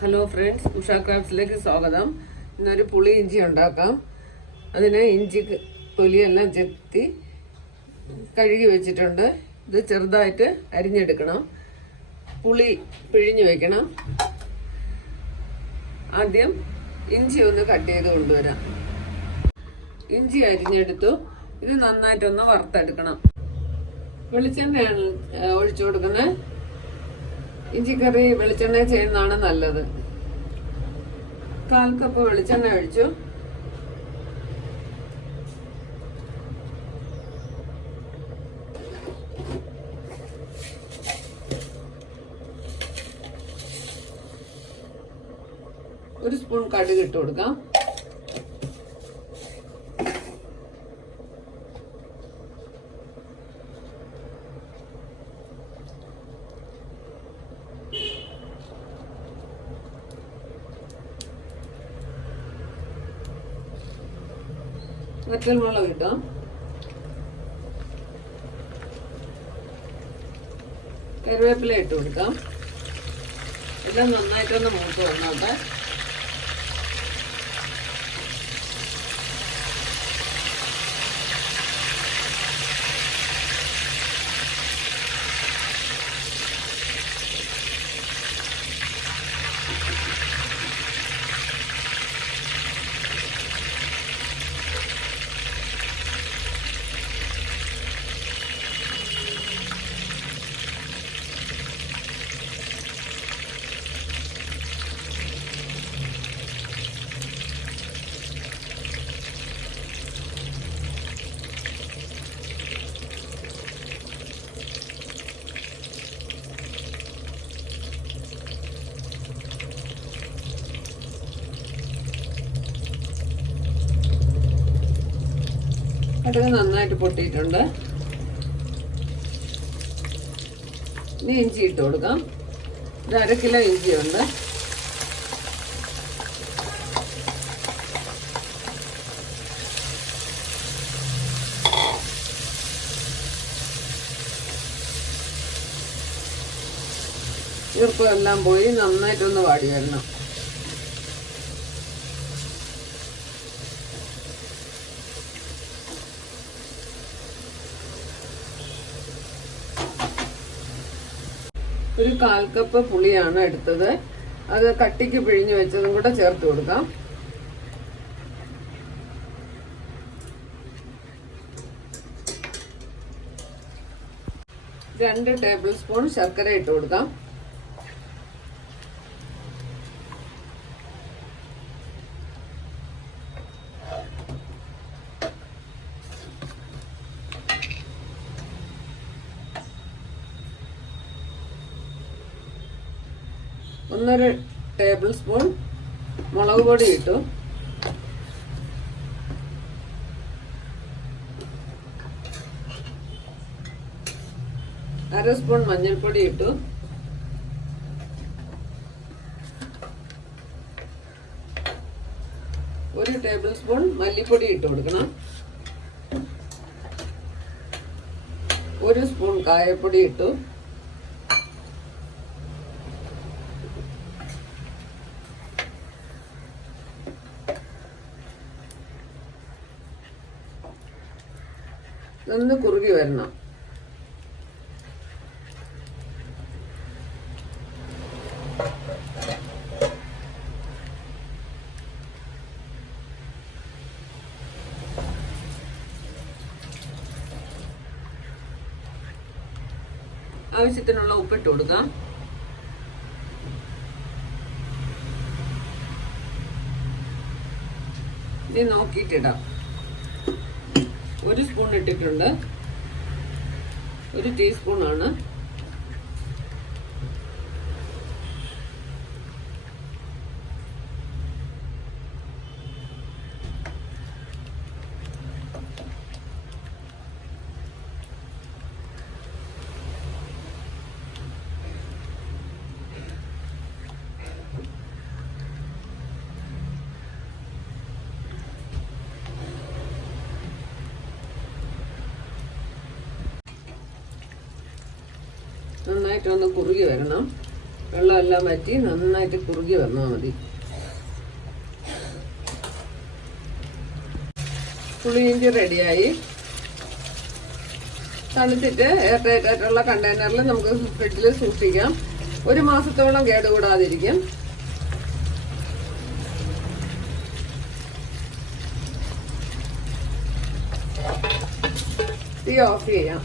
Hello friends Usha ക്രാഫ്റ്റ്സിലേക്ക് സ്വാഗതം. ഇന്നൊരു പുളി ഇഞ്ചി ഉണ്ടാക്കാം. അതിന് ഇഞ്ചി തൊലിയെല്ലാം ചെത്തി കഴുകി വെച്ചിട്ടുണ്ട്. ഇത് ചെറുതായിട്ട് അരിഞ്ഞെടുക്കണം. പുളി പിഴിഞ്ഞു വെക്കണം. ആദ്യം ഇഞ്ചി ഒന്ന് കട്ട് ചെയ്ത് കൊണ്ടുവരാം. ഇഞ്ചി അരിഞ്ഞെടുത്തു. ഇത് നന്നായിട്ടൊന്ന് വറുത്തെടുക്കണം. വെളിച്ചെണ്ണയാണ് ഒഴിച്ചു കൊടുക്കുന്നത്. ഇഞ്ചിക്കറി വെളിച്ചെണ്ണ ചെയ്യുന്നതാണ് നല്ലത്. കാൽ കപ്പ് വെളിച്ചെണ്ണ ഒഴിച്ചു. ഒരു സ്പൂൺ കടുക് ഇട്ട് കൊടുക്കാം. വറ്റൽമുളക് ഇട്ടോ കരുവേപ്പില ഇട്ട് കൊടുക്കാം. എല്ലാം നന്നായിട്ടൊന്ന് മൂത്ത് വന്നോട്ടെ. കടുക് നന്നായിട്ട് പൊട്ടിയിട്ടുണ്ട്. ഇനി ഇഞ്ചി ഇട്ട് കൊടുക്കാം. ഒരു അര കിലോ ഇഞ്ചിയുണ്ട്. ഈർപ്പം എല്ലാം പോയി നന്നായിട്ടൊന്ന് വാടി വരണം. ഒരു കാൽ കപ്പ് പുളിയാണ് എടുത്തത്. അത് കട്ടിക്ക് പിഴിഞ്ഞു വെച്ചതും കൂടെ ചേർത്ത് കൊടുക്കാം. രണ്ട് ടേബിൾ സ്പൂൺ ശർക്കര ഇട്ട് കൊടുക്കാം. ഒന്നര ടേബിൾ സ്പൂൺ മുളക് പൊടി ഇട്ടു. അര സ്പൂൺ മഞ്ഞൾപ്പൊടി ഇട്ടു. ഒരു ടേബിൾ സ്പൂൺ മല്ലിപ്പൊടി ഇട്ട് കൊടുക്കണം. ഒരു സ്പൂൺ കായപ്പൊടി ഇട്ടു. ഇതൊന്ന് കുറുകി വരണം. ആവശ്യത്തിനുള്ള ഉപ്പിട്ട് കൊടുക്കാം. ഇനി നോക്കിയിട്ടിടാം ഒരു സ്പൂൺ ഇട്ടിട്ടുണ്ട്. ഒരു ടീസ്പൂൺ നന്നായിട്ടൊന്ന് കുറുകി വരണം. വെള്ളമെല്ലാം വറ്റി നന്നായിട്ട് കുറുകി വന്നാൽ മതി. പുളിയിഞ്ചി റെഡിയായി. തണുത്തിട്ട് എയർ ടൈറ്റ് കണ്ടെയ്നറിൽ നമുക്ക് ഫ്രിഡ്ജിൽ സൂക്ഷിക്കാം. ഒരു മാസത്തോളം കേടുകൂടാതിരിക്കും. തീ ഓഫ് ചെയ്യാം.